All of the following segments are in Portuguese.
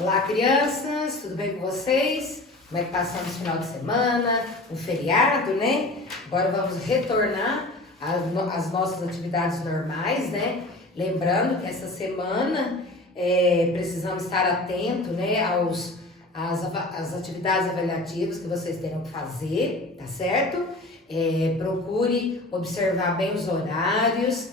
Olá, crianças, tudo bem com vocês? Como é que passamos o final de semana, um feriado, né? Agora vamos retornar às nossas atividades normais, né? Lembrando que essa semana precisamos estar atento, né, às atividades avaliativas que vocês terão que fazer, tá certo? Procure observar bem os horários,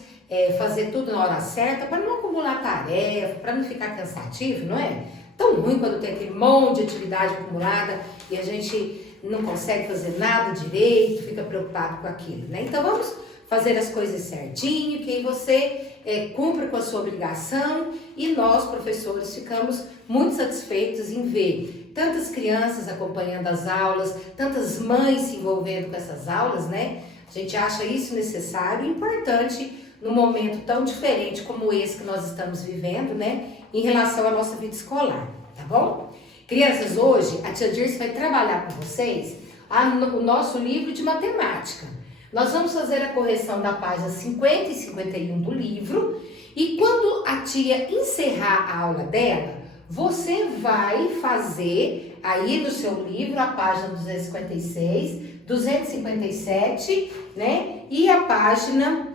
fazer tudo na hora certa para não acumular tarefa, para não ficar cansativo, não é? Tão ruim quando tem aquele monte de atividade acumulada e a gente não consegue fazer nada direito, fica preocupado com aquilo, né? Então vamos fazer as coisas certinho, que aí você cumpre com a sua obrigação e nós, professores, ficamos muito satisfeitos em ver tantas crianças acompanhando as aulas, tantas mães se envolvendo com essas aulas, né? A gente acha isso necessário e importante num momento tão diferente como esse que nós estamos vivendo, né? Em relação à nossa vida escolar, tá bom? Crianças, hoje a tia Dirce vai trabalhar com vocês o nosso livro de matemática. Nós vamos fazer a correção da página 50 e 51 do livro e quando a tia encerrar a aula dela, você vai fazer aí no seu livro a página 256, 257, né? E a página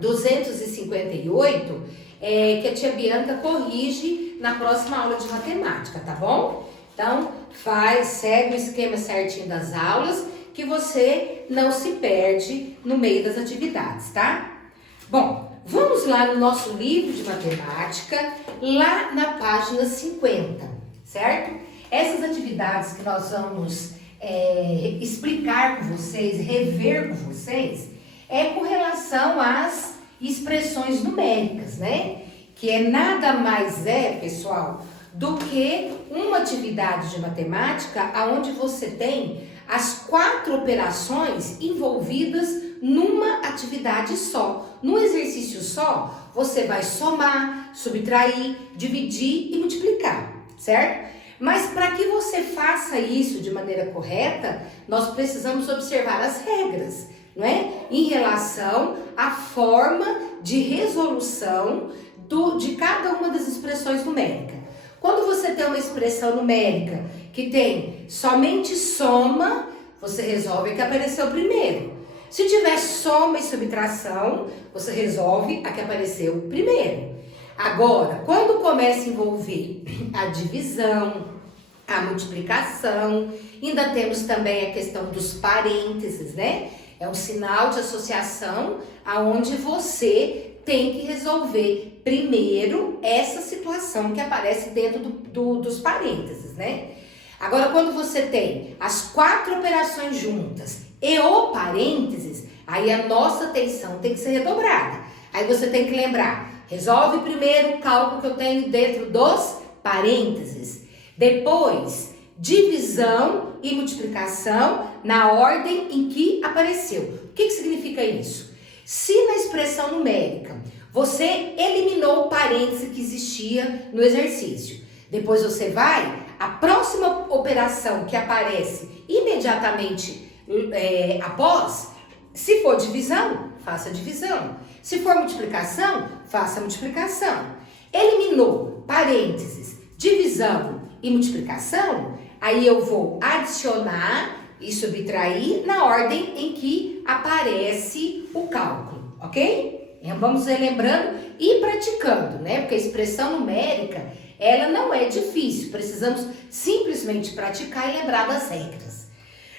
258, que a tia Bianca corrige na próxima aula de matemática, tá bom? Então, segue o esquema certinho das aulas, que você não se perde no meio das atividades, tá? Bom, vamos lá no nosso livro de matemática, lá na página 50, certo? Essas atividades que nós vamos explicar com vocês, rever com vocês, com relação às expressões numéricas, né? Que nada mais pessoal, do que uma atividade de matemática onde você tem as 4 operações envolvidas numa atividade só. Num exercício só, você vai somar, subtrair, dividir e multiplicar, certo? Mas para que você faça isso de maneira correta, nós precisamos observar as regras, não é? Em relação à forma de resolução de cada uma das expressões numéricas. Quando você tem uma expressão numérica que tem somente soma, você resolve a que apareceu primeiro. Se tiver soma e subtração, você resolve a que apareceu primeiro. Agora, quando começa a envolver a divisão, a multiplicação, ainda temos também a questão dos parênteses, né? É um sinal de associação aonde você tem que resolver primeiro essa situação que aparece dentro dos parênteses, né? Agora, quando você tem as 4 operações juntas e o parênteses, aí a nossa atenção tem que ser redobrada. Aí você tem que lembrar, resolve primeiro o cálculo que eu tenho dentro dos parênteses. Depois, divisão e multiplicação na ordem em que apareceu. O que significa isso? Se na expressão numérica você eliminou o parêntese que existia no exercício, depois você vai, a próxima operação que aparece imediatamente após, se for divisão, faça divisão. Se for multiplicação, faça multiplicação. Eliminou parênteses, divisão e multiplicação, aí eu vou adicionar e subtrair na ordem em que aparece o cálculo, ok? Vamos relembrando e praticando, né? Porque a expressão numérica, ela não é difícil, precisamos simplesmente praticar e lembrar das regras.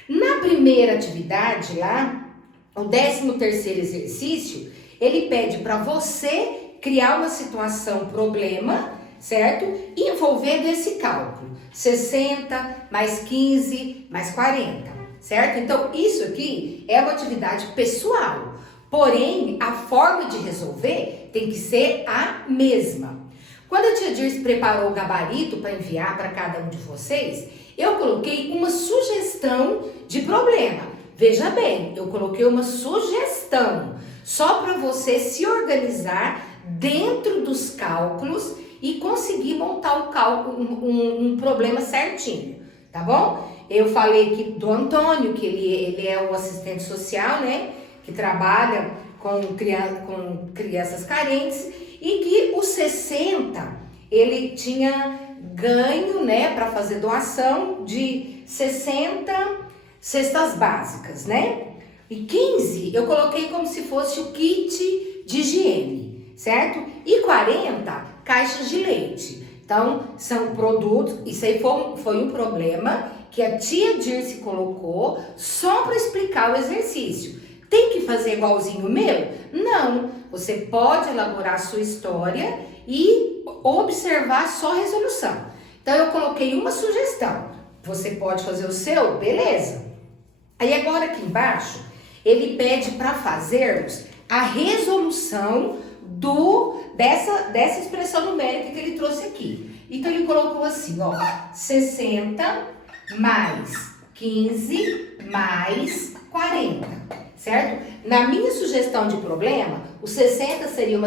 Na primeira atividade lá, o 13º exercício, ele pede para você criar uma situação problema, certo? Envolvendo esse cálculo, 60 mais 15 mais 40, certo? Então, isso aqui é uma atividade pessoal, porém, a forma de resolver tem que ser a mesma. Quando a tia Dirce preparou o gabarito para enviar para cada um de vocês, eu coloquei uma sugestão de problema. Veja bem, eu coloquei uma sugestão, só para você se organizar dentro dos cálculos e conseguir montar o cálculo, um problema certinho, tá bom? Eu falei aqui do Antônio, que ele é o assistente social, né? Que trabalha com crianças carentes e que o 60 ele tinha ganho, né, para fazer doação de 60 cestas básicas, né? E 15 eu coloquei como se fosse o kit de higiene, certo? E 40 caixas de leite. Então, são produtos, isso aí foi um problema que a tia Dirce colocou só para explicar o exercício. Tem que fazer igualzinho o meu? Não. Você pode elaborar a sua história e observar só a resolução. Então, eu coloquei uma sugestão. Você pode fazer o seu? Beleza. Aí, agora aqui embaixo, ele pede para fazermos a resolução dessa expressão numérica que ele trouxe aqui. Então, ele colocou assim, ó, 60 mais 15 mais 40, certo? Na minha sugestão de problema, o 60 seria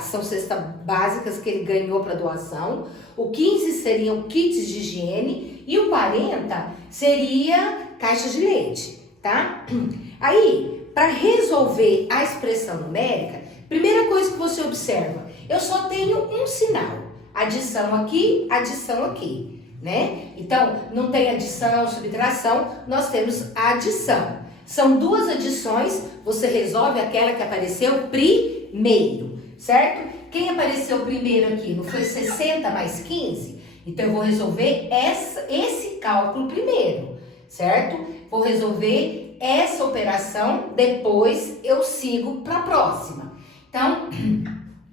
são cestas básicas que ele ganhou para doação, o 15 seriam kits de higiene e o 40 seria caixas de leite, tá? Aí, para resolver a expressão numérica, primeira coisa que você observa, eu só tenho um sinal, adição aqui, né? Então, não tem adição, subtração, nós temos adição. São duas adições, você resolve aquela que apareceu primeiro, certo? Quem apareceu primeiro aqui, não foi 60 mais 15? Então, eu vou resolver esse cálculo primeiro, certo? Vou resolver essa operação, depois eu sigo para a próxima. Então,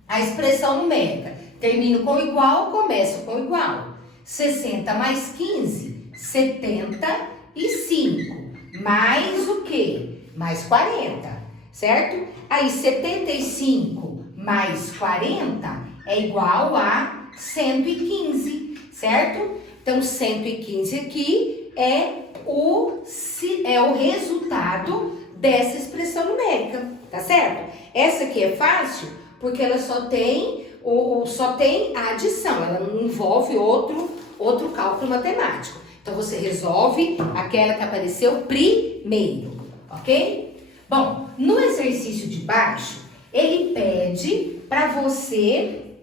a expressão numérica, termino com igual, começo com igual. 60 mais 15, 75. Mais o quê? Mais 40, certo? Aí 75 mais 40 é igual a 115, certo? Então 115 aqui é o resultado dessa expressão numérica, tá certo? Essa aqui é fácil porque ela só tem a adição, ela não envolve outro cálculo matemático. Então, você resolve aquela que apareceu primeiro, ok? Bom, no exercício de baixo, ele pede para você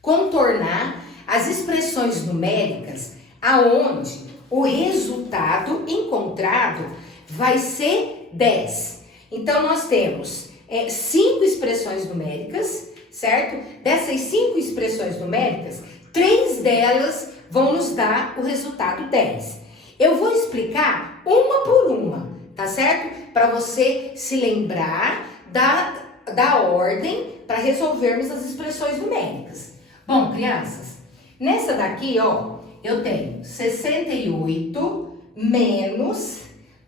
contornar as expressões numéricas aonde o resultado encontrado vai ser 10. Então, nós temos 5 expressões numéricas, certo? Dessas 5 expressões numéricas, 3 delas vão nos dar o resultado 10. Eu vou explicar uma por uma, tá certo? Para você se lembrar da ordem para resolvermos as expressões numéricas. Bom, crianças, nessa daqui, ó, eu tenho 68 menos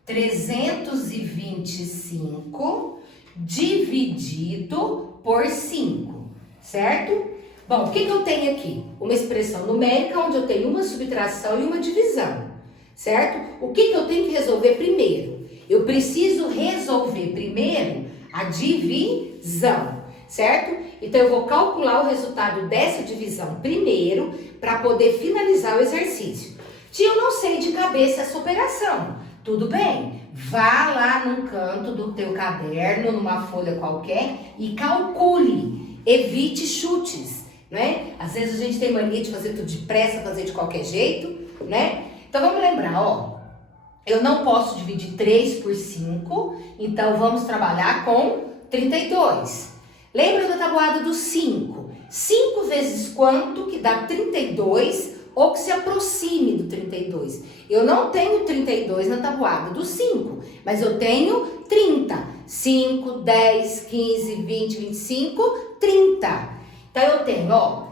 325 dividido por 5, certo? Bom, o que eu tenho aqui? Uma expressão numérica onde eu tenho uma subtração e uma divisão, certo? O que eu tenho que resolver primeiro? Eu preciso resolver primeiro a divisão, certo? Então, eu vou calcular o resultado dessa divisão primeiro para poder finalizar o exercício. Tia, eu não sei de cabeça essa operação. Tudo bem? Vá lá num canto do teu caderno, numa folha qualquer e calcule. Evite chutes. Né? Às vezes a gente tem mania de fazer tudo depressa, fazer de qualquer jeito, né? Então vamos lembrar, ó, eu não posso dividir 3 por 5, então vamos trabalhar com 32. Lembra da tabuada do 5? 5 vezes quanto que dá 32 ou que se aproxime do 32? Eu não tenho 32 na tabuada do 5, mas eu tenho 30. 5, 10, 15, 20, 25, 30. Então, eu tenho, ó,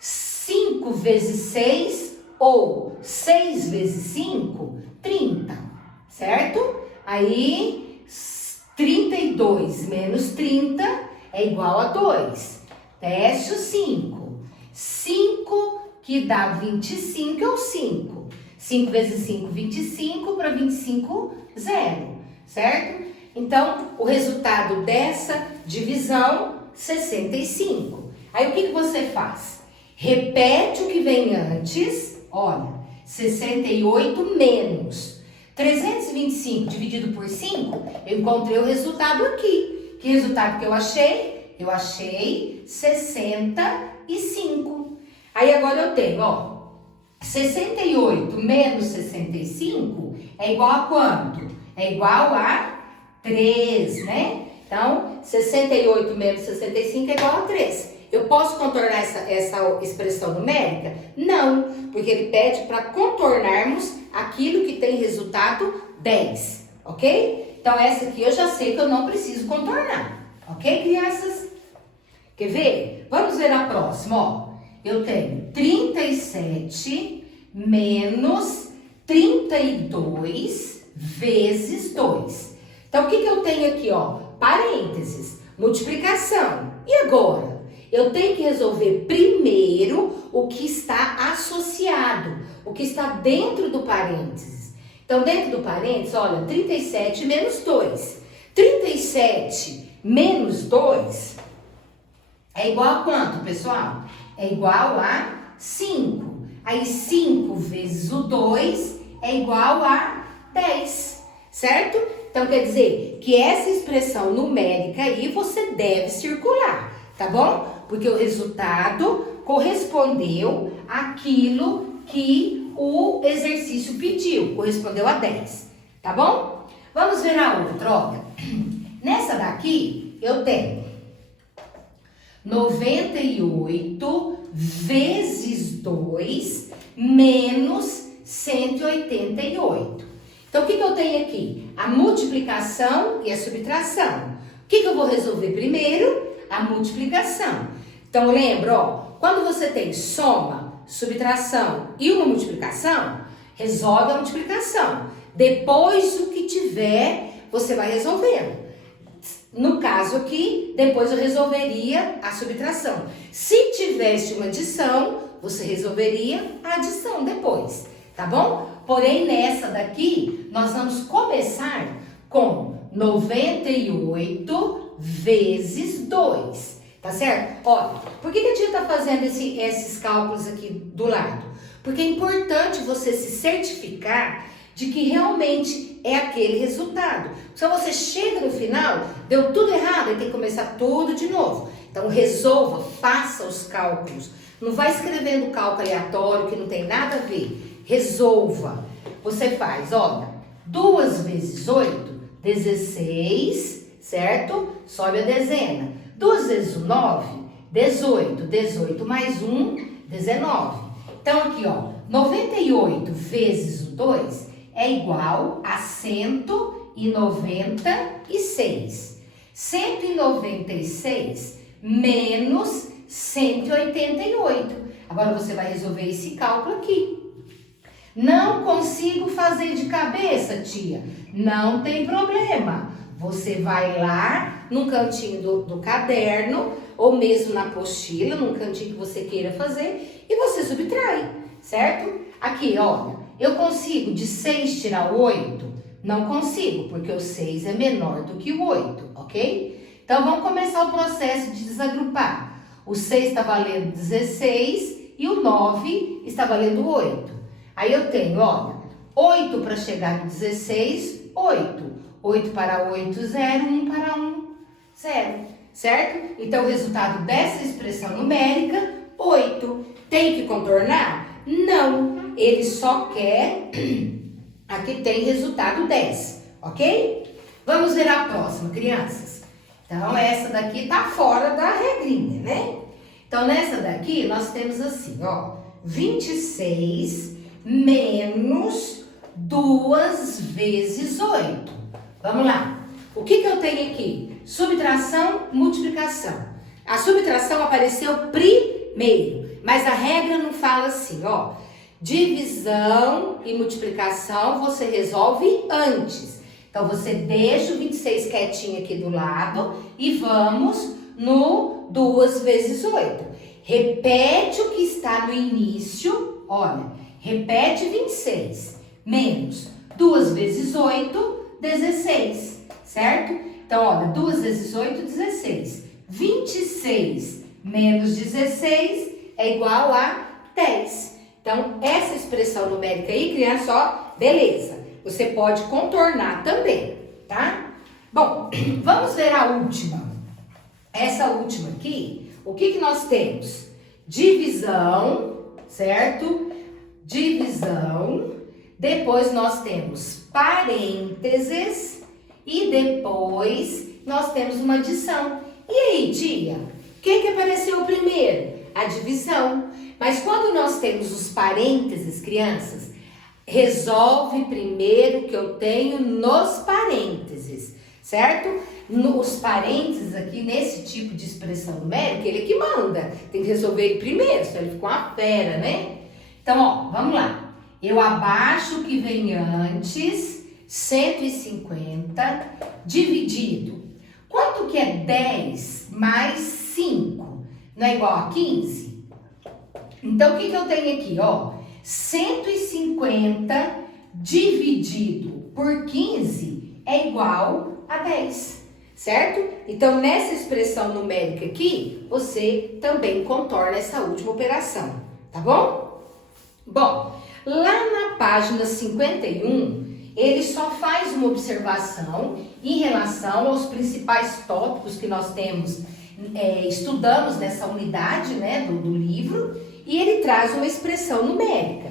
5 vezes 6 ou 6 vezes 5, 30, certo? Aí, 32 menos 30 é igual a 2. Teste o 5. 5 que dá 25 é o 5. 5 vezes 5, 25, para 25, 0, certo? Então, o resultado dessa divisão, 65. Aí, o que você faz? Repete o que vem antes. Olha, 68 menos 325 dividido por 5, eu encontrei o resultado aqui. Que resultado que eu achei? Eu achei 65. Aí agora eu tenho, ó, 68 menos 65 é igual a quanto? É igual a 3, né? Então, 68 menos 65 é igual a 3. Eu posso contornar essa expressão numérica? Não, porque ele pede para contornarmos aquilo que tem resultado 10, ok? Então, essa aqui eu já sei que eu não preciso contornar, ok, crianças? Quer ver? Vamos ver a próxima, ó. Eu tenho 37 menos 32 vezes 2. Então, o que eu tenho aqui, ó? Parênteses, multiplicação. E agora? Eu tenho que resolver primeiro o que está associado, o que está dentro do parênteses. Então, dentro do parênteses, olha, 37 menos 2. 37 menos 2 é igual a quanto, pessoal? É igual a 5. Aí, 5 vezes o 2 é igual a 10, certo? Então, quer dizer que essa expressão numérica aí você deve circular, tá bom? Porque o resultado correspondeu àquilo que o exercício pediu, correspondeu a 10, tá bom? Vamos ver a outra, olha. Nessa daqui, eu tenho 98 vezes 2 menos 188. Então, o que eu tenho aqui? A multiplicação e a subtração. O que eu vou resolver primeiro? A multiplicação. Então, lembra, ó, quando você tem soma, subtração e uma multiplicação, resolve a multiplicação. Depois, o que tiver, você vai resolvendo. No caso aqui, depois eu resolveria a subtração. Se tivesse uma adição, você resolveria a adição depois, tá bom? Porém, nessa daqui, nós vamos começar com 98 vezes 2, tá certo? Olha, por que a tia tá fazendo esses cálculos aqui do lado? Porque é importante você se certificar de que realmente é aquele resultado. Se você chega no final, deu tudo errado, aí tem que começar tudo de novo. Então, resolva, faça os cálculos. Não vai escrevendo cálculo aleatório que não tem nada a ver. Resolva. Você faz, olha, 2 vezes 8, 16, certo? Sobe a dezena. 2 vezes 9, 18. 18 mais 1, 19. Então, aqui, ó, 98 vezes o 2 é igual a 196. 196 menos 188. Agora você vai resolver esse cálculo aqui. Não consigo fazer de cabeça, tia. Não tem problema. Você vai lá num cantinho do caderno, ou mesmo na apostila, num cantinho que você queira fazer, e você subtrai, certo? Aqui, olha, eu consigo de 6 tirar 8? Não consigo, porque o 6 é menor do que o 8, ok? Então, vamos começar o processo de desagrupar. O 6 está valendo 16 e o 9 está valendo 8. Aí eu tenho, olha, 8 para chegar no 16, 8. 8 para 8, 0. 1 para 1, 0. Certo? Então, o resultado dessa expressão numérica, 8. Tem que contornar? Não. Ele só quer a que tem resultado 10, ok? Vamos ver a próxima, crianças. Então, essa daqui tá fora da regrinha, né? Então, nessa daqui, nós temos assim, ó, 26 menos 2 vezes 8. Vamos lá. O que eu tenho aqui? Subtração, multiplicação. A subtração apareceu primeiro, mas a regra não fala assim, ó. Divisão e multiplicação você resolve antes. Então, você deixa o 26 quietinho aqui do lado e vamos no 2 vezes 8. Repete o que está no início, olha, repete 26 menos 2 vezes 8, 16, certo? Então, olha, 2 vezes 8, 16. 26 menos 16 é igual a 10. Então, essa expressão numérica aí, criança, ó, beleza. Você pode contornar também, tá? Bom, vamos ver a última. Essa última aqui, o que nós temos? divisão, certo? Divisão. Depois nós temos parênteses e depois nós temos uma adição. E aí, tia? O que apareceu primeiro? A divisão. Mas quando nós temos os parênteses, crianças, resolve primeiro o que eu tenho nos parênteses, certo? Os parênteses aqui, nesse tipo de expressão numérica, ele que manda. Tem que resolver ele primeiro, senão ele fica uma fera, né? Então, ó, vamos lá. Eu abaixo o que vem antes, 150, dividido. Quanto que é 10 mais 5? Não é igual a 15? Então, o que eu tenho aqui, ó? 150 dividido por 15 é igual a 10, certo? Então, nessa expressão numérica aqui, você também contorna essa última operação, tá bom? Bom, lá na página 51, ele só faz uma observação em relação aos principais tópicos que nós temos, estudamos nessa unidade, né, do livro, e ele traz uma expressão numérica.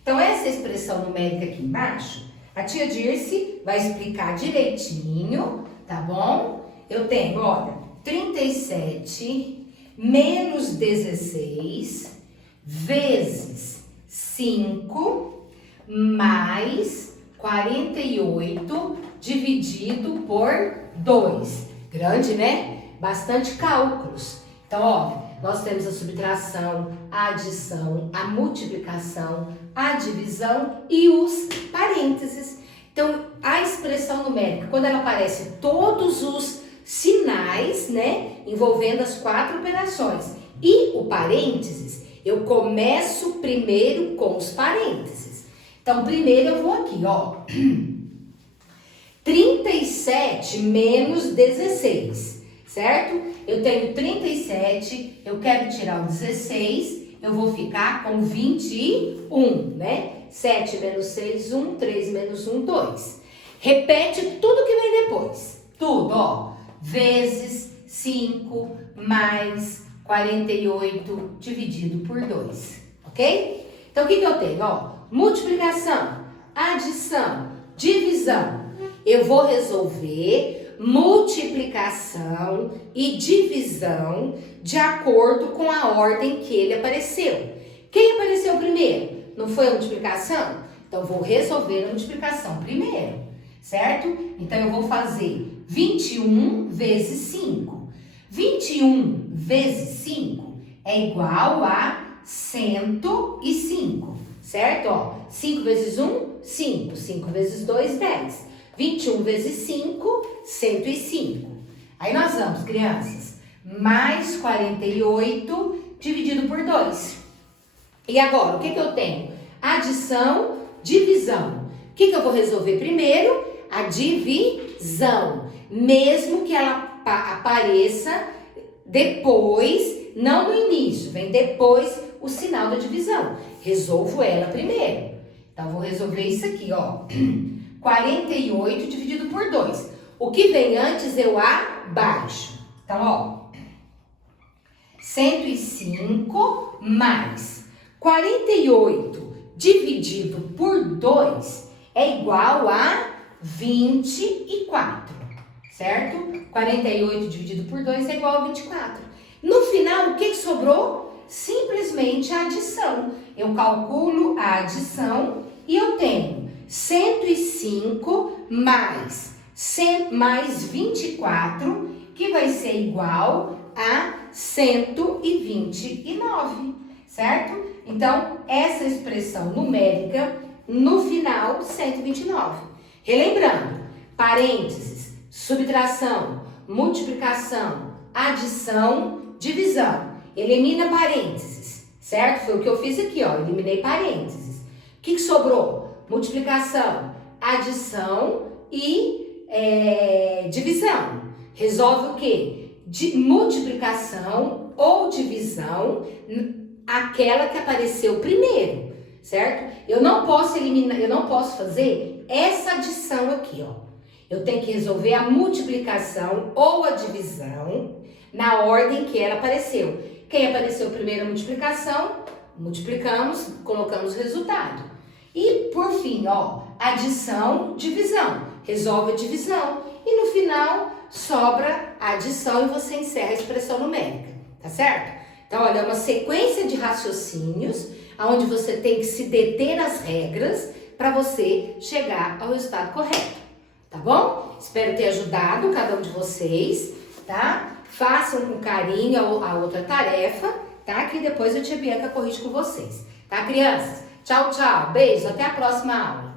Então, essa expressão numérica aqui embaixo, a tia Dirce vai explicar direitinho, tá bom? Eu tenho, olha, 37 menos 16 vezes 5 mais 48 dividido por 2. Grande, né? Bastante cálculos. Então, olha, nós temos a subtração, a adição, a multiplicação, a divisão e os parênteses. Então, a expressão numérica, quando ela aparece todos os sinais, né, envolvendo as 4 operações e o parênteses, eu começo primeiro com os parênteses. Então, primeiro eu vou aqui, ó, 37 menos 16, certo? Eu tenho 37, eu quero tirar o 16, eu vou ficar com 21, né? 7 menos 6, 1, 3 menos 1, 2. Repete tudo que vem depois. Tudo, ó. Vezes 5 mais 48 dividido por 2, ok? Então, o que eu tenho, ó? Multiplicação, adição, divisão. Eu vou resolver multiplicação e divisão de acordo com a ordem que ele apareceu. Quem apareceu primeiro? Não foi a multiplicação? Então, vou resolver a multiplicação primeiro, certo? Então, eu vou fazer 21 vezes 5. 21 vezes 5 é igual a 105, certo? Ó, 5 vezes 1, 5. 5 vezes 2, 10. 21 vezes 5, 105. Aí nós vamos, crianças, mais 48 dividido por 2. E agora, o que eu tenho? Adição, divisão. O que eu vou resolver primeiro? A divisão. Mesmo que ela apareça depois, não no início, vem depois o sinal da divisão. Resolvo ela primeiro. Então, vou resolver isso aqui, ó. 48 dividido por 2. O que vem antes eu abaixo. Então, ó. 105 mais 48 dividido por 2 é igual a 24, certo? 48 dividido por 2 é igual a 24. No final, o que sobrou? Simplesmente a adição. Eu calculo a adição e eu tenho 105 mais 24, que vai ser igual a 129, certo? Então, essa expressão numérica, no final, 129. Relembrando, parênteses, subtração, multiplicação, adição, divisão. Elimina parênteses, certo? Foi o que eu fiz aqui, ó, eliminei parênteses. O que sobrou? Multiplicação, adição e divisão. Resolve o quê? Multiplicação ou divisão, aquela que apareceu primeiro, certo? Eu não posso eliminar, eu não posso fazer essa adição aqui, ó. Eu tenho que resolver a multiplicação ou a divisão na ordem que ela apareceu. Quem apareceu primeiro a multiplicação, multiplicamos, colocamos o resultado. E por fim, ó, adição, divisão. Resolve a divisão e no final sobra a adição e você encerra a expressão numérica, tá certo? Então, olha, é uma sequência de raciocínios onde você tem que se deter às regras para você chegar ao resultado correto, tá bom? Espero ter ajudado cada um de vocês, tá? Façam com carinho a outra tarefa, tá? Que depois a tia Bianca corrige com vocês, tá, crianças? Tchau, tchau, beijo, até a próxima aula.